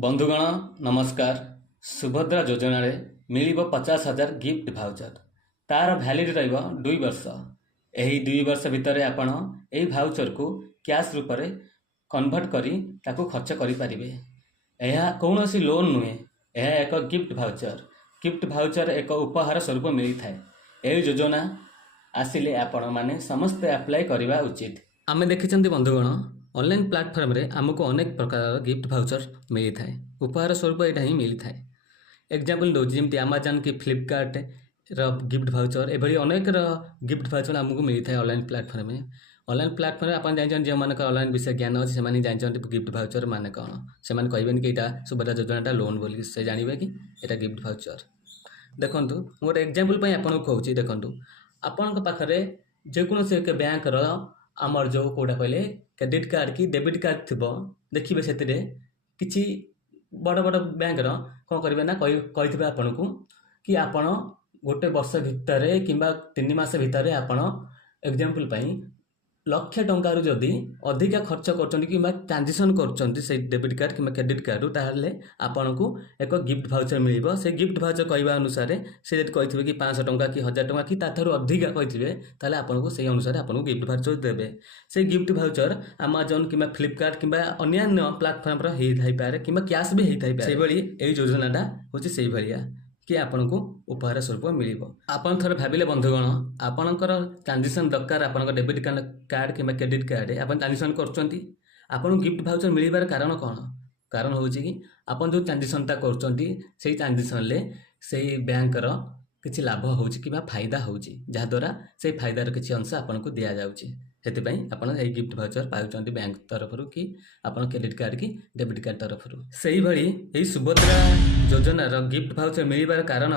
बंधुगण नमस्कार। सुभद्रा योजना मिल 50,000 गिफ्ट भाउचर तार भैलिड रही 2 वर्ष। यही 2 वर्ष भितर आपण यही भाउचर को कैश रूप में कन्वर्ट करी ताकू खर्च करें। यह कौन सी लोन नुहे, यह एक गिफ्ट भाउचर। गिफ्ट भाउचर एक उपहार स्वरूप मिलता है। यही योजना आसिले आपण माने समस्त अप्लाई करवा उचित। आमे देखिछंती बंधुगण ऑनलाइन प्लेटफॉर्म रे आमको अनेक प्रकार गिफ्ट भाउचर मिलता है। उपहार स्वरूप यहाँ ही मिलता है। एग्जाम्पल दौर जमी आमाजन की फ्लिपकार्ट गिफ्ट भाउचर एभली अनेक गिफ्ट भाउचर आमको मिलता है ऑनलाइन प्लेटफॉर्म में। ऑनलाइन प्लेटफॉर्म आप जानते जो मैंने ऑनलाइन विषय ज्ञान अच्छे से जानते गिफ्ट भाउचर माने कौन। से कहबेन कि यहाँ सुभद्रा योजना लोन बोल से जानवे कि यहाँ गिफ्ट भाउचर। देखो गोटे एग्जाम्पल आपको कहूँ, देखो आपण पाखे जेकोसी एक बैंक आमर जो कौटा कहले क्रेडिट कार्ड कि डेबिट कार्ड थी देखिए से किसी बड़ बड़ बैंक कौन करेंगे ना कही आपन को कि आपण गोटे वर्ष भितर कि 3 मास भितर आपण एग्जाम्पल लक्षे टंकार जदि अधिका खर्च कर ट्रांजेक्शन कर डेबिट कार्ड कि क्रेडिट कार्ड ताहले आपण को एक गिफ्ट भाउचर मिल। से गिफ्ट भाउचर कहवा अनुसार से कही कि 500 टंका कि 1000 टंका कि ताठू अधिका कही ताहले आपण को से अनुसार आपको गिफ्ट भाउचर देवे। से गिफ्ट भाउचर आमाजन कि फ्लिपकार्ट कि अन्य प्लेटफॉर्म होता कि कैश भी होता है। से यही योजनाटा हूँ से भाया कि आपन को उपहार स्वरूप मिल। आपन थोड़े भाविले बंधुगण आपणकर ट्रांजेक्शन दरकार आप डेबिट कार्ड कि क्रेडिट कार्ड आप ट्रांजेक्शन कर गिफ्ट भाउचर मिलबार कारण कौन। कारण हूँ कि आप जो ट्रांजेक्शनटा कर ट्रांजेक्शन से बैंकर किसी लाभ हो फायदा हो जहाद्वारा से फायदार किसी अंश आपको दि जाऊँगी। से आप गिफ्ट भाउचर पाँच बैंक तरफ कि आप क्रेडिट कार्ड कि डेबिट कार्ड तरफ से भाई यही सुभद्रा योजनार गिफ्ट भाउचर मिलबार कारण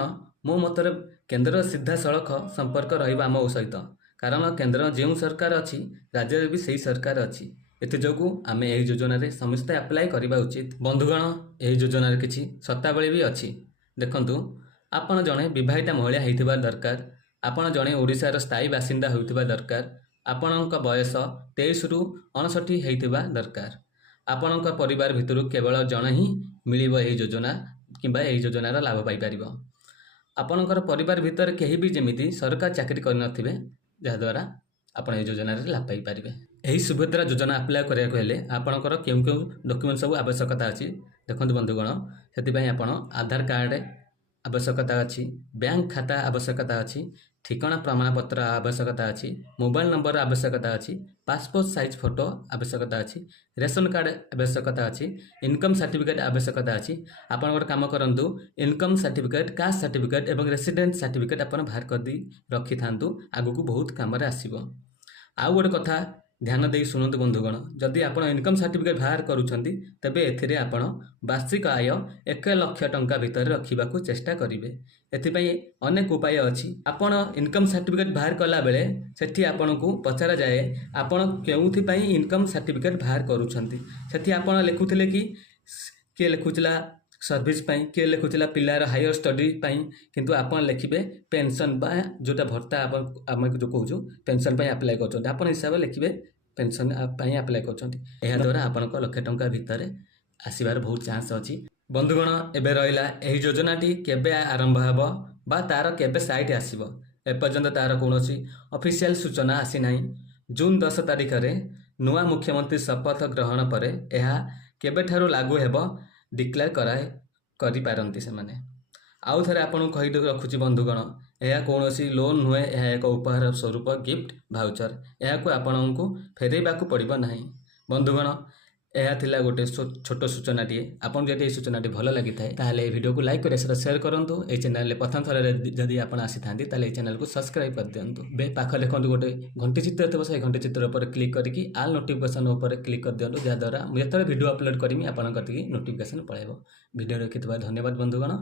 मो मतर केन्द्र सीधा सड़क संपर्क रम सहित। कारण केन्द्र जो सरकार अच्छी राज्य भी सही सरकार अच्छी एथजू आम यही योजन समस्ते अप्लाई करवा उचित। बंधुगण यही योजनार किसी शर्तावली भी अच्छी। देखु आपन जड़े बहिता महिला होता दरकार, आपन जड़े ओडिशार स्थायी बासिंदा होता दरकार, आपणक बयस 23 रु 59 होता दरकार, आपणक परिवार भितर केवल जन ही मिल यही योजना किंबा यही योजनार लाभ पाइपर। आपणकर परिवार भितर कहीं भी जमी सरकार चाकरी करनथिबे जहाद्वारा आपण यही योजन लाभ पाइपर। यही सुभद्रा योजना अप्लाई कराया आपणकर क्यों क्यों डॉक्यूमेंट सब आवश्यकता अच्छी। देखो बंधुगण से आपण आधार कार्ड आवश्यकता अच्छी, बैंक खाता आवश्यकता अच्छी, ठिकाना प्रमाणपत्र आवश्यकता अच्छी, मोबाइल नंबर आवश्यकता अच्छी, पासपोर्ट साइज फोटो आवश्यकता अच्छी, रेशन कार्ड आवश्यकता अच्छी, इनकम सर्टिफिकेट आवश्यकता अच्छी। आप गोटे कम करूँ इनकम सर्टिफिकेट, कास्ट सर्टिफिकेट और रेसिडेंट सर्टिफिकेट आप बाहर कर रखी था आगू को बहुत कम आसो। आउ गोटे कथा ध्यान दे शुणु बंधुगण, जदि आप इनकम सर्टिफिकेट बाहर करुँच तेबे एथिरे आपण वार्षिक आय 1 लाख टंका भितर रखा चेष्टा करेंगे। एथिपाई अनेक उपाय अच्छी। आपण इनकम सर्टिफिकेट बाहर कला बेले सेठी आपण को पचारा जाए आपण केउथि इनकम सर्टिफिकेट बाहर करुछंती। सेठी आपण लिखुथिले कि किए लिखुला सर्विस पाई, किए लिखुला पिलार हायर स्टडी पाई, किंतु आपण लिखिबे पेंशन बा जोटा भत्ता आम जो कहूँ पेंशन पाई अप्लाई करछंती आपण हिसाब लिखिबे पेंशन पाई अप्लाई करछंती। एहा द्वारा आपनक लक्ष टंका भितर आसीबार बहुत चांस अच्छी। बंधुगण एबे रहिला एही योजनाटी केबे आरंभ हेबो बा तार केबे साइट आसीबो एपर्यंत तार कौनसी ऑफिशियल सूचना आसी नाही। जून 10 तारिख रे नुआ मुख्यमंत्री शपथ ग्रहण पर यह केबे ठारू लागू हेबो डिक्लेयर करि पारंती से माने। आउ थे आपको कही रखुची बंधुगण यह कौन सी लोन नुहे, यह एक उपहार स्वरूप गिफ्ट भाउचर। यह आपण को फेरैबा पड़ो ना। बंधुगण यह थिला गोटे छोट सूचनाटे। आपन जदि सूचनाटी भल लगी थाहे वीडियो को लाइक कर शेयर करूँ। ये चैनल प्रथम थर जदि आप आसी था चैनल को सब्सक्राइब कर दिंतु। पाख देखो गोटे घंटी चित्र थो से घंटी चित्र पर क्लिक करके आल नोटिफिकेशन उपर क्लिक कर दिंतु जहाद्वारा मुझे वीडियो अपलोड करी आपंक नोटिफिकेशन पड़ेगा। वीडियो देखि धन्यवाद बंधुगण।